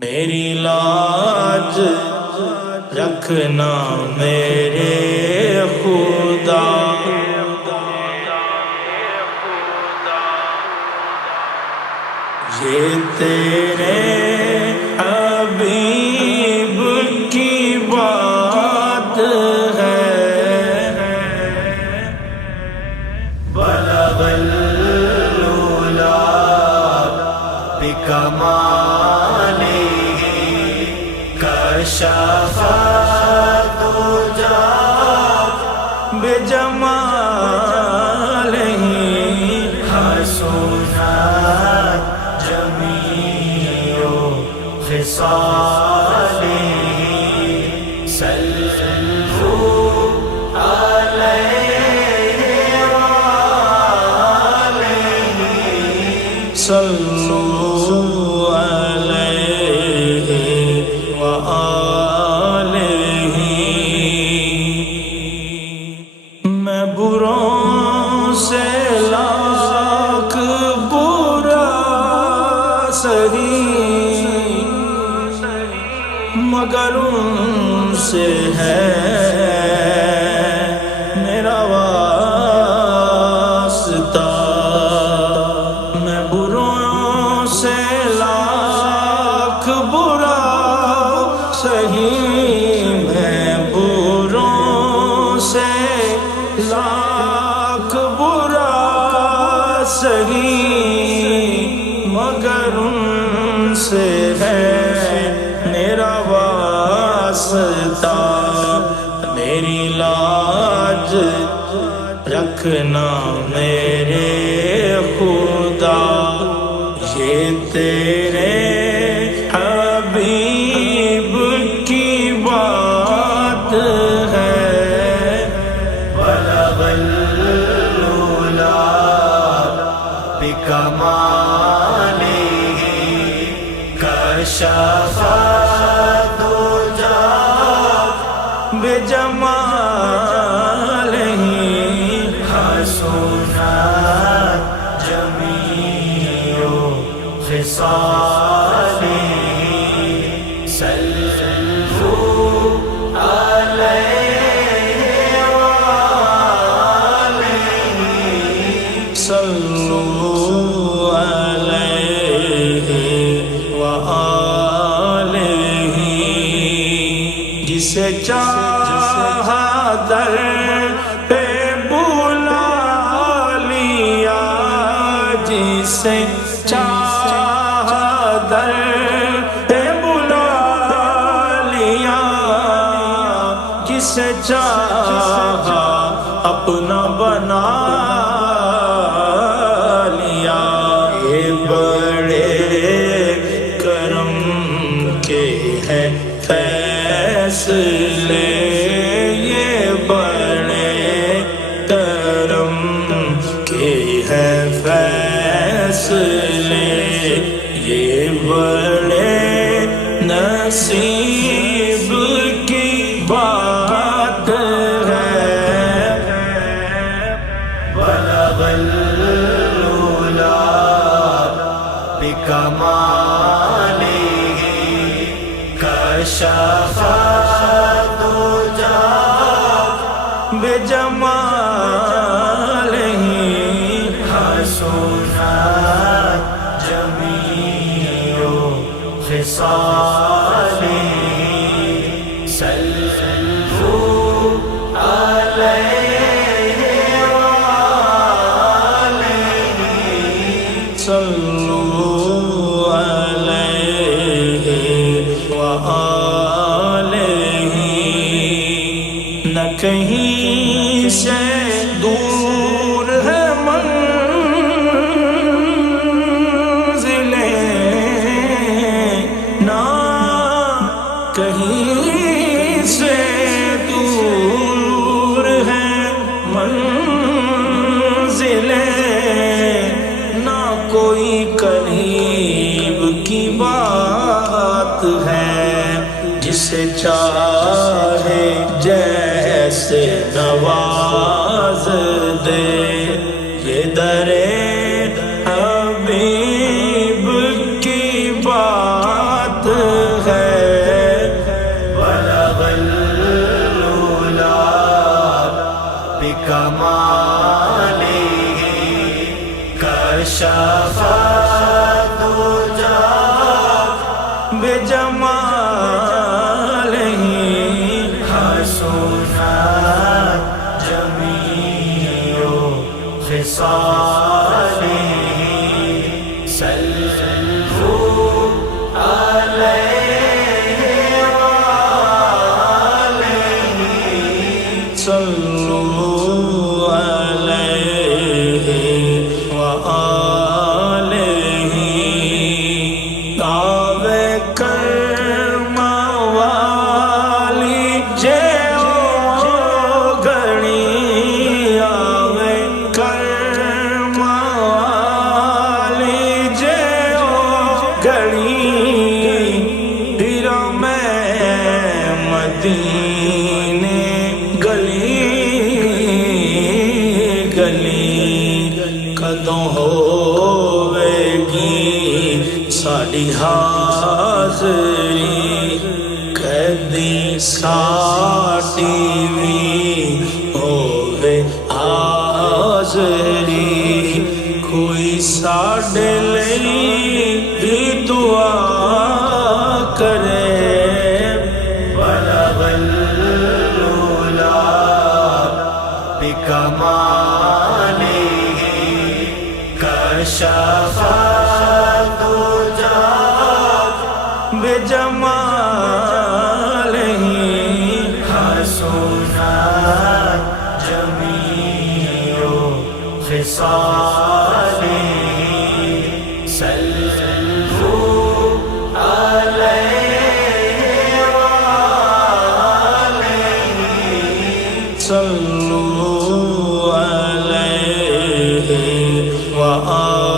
میری لاج رکھنا میرے خدا، یہ تیرے حبیب کی بات ہے۔ بلغ العلا بکمالہ کشف الدجی بجمالہ حسنت جمیع خصالہ۔ صلوا علیہ وآلہ، صلوا علیہ وآلہ۔ میں بروں سے لاکھ برا سہی، مگر ان سے ہے میرا واسطہ۔ میں بروں سے لاکھ برا سہی، میں بروں سے لاکھ برا سہی، مگر ان سے ہے میرا واسطہ۔ میری لاج رکھنا میرے خدا، یہ تیرے حبیب کی بات ہے۔ بلغ العلا بکمالہ کشف الدجی بجمالہ حسنت جمیع خصالہ۔ صلوا علیہ وآلہ، صلوا علیہ وآلہ۔ جسے چاہا در پہ بلا لیا، جسے چاہا در پہ بلا لیا، جسے چاہا اپنا بنا لیا۔ یہ بڑے کرم کے ہیں فیصلے، یہ بڑے کرم کے ہیں فیصلے، یہ بڑے نصیب کی بات ہے۔ بلغ العلا بکمالہ کشف الدجی بجمالہ حسنت جمیع خصالہ۔ صلوا علیہ وآلہ، صلوا علیہ وآلہ۔ نہ کہیں سے دور ہے منزلیں، نہ کہیں سے دور ہے منزلیں، نہ کوئی قریب کی بات ہے۔ جسے چاہے جیسے نواز دے، یہ درے حبیب کی بات بجماله حسنت جميع خصاله صلوا عليه وآله صلوا عليه وآله دعوے کرم والی جے گھڑی آوے کرم والی جے گھڑی پھروں میں مدینے گلی گلی کدوں ہووے گی ساڈی حاضری کدی ساڈی وی ہووے حاضری کوئی ساڈے لئی بھی دعا کرے بلغ العلا بکماله کشف الدجى بجماله حسنت جميع خصاله صلوا عليه وآله صلوا عليه وآله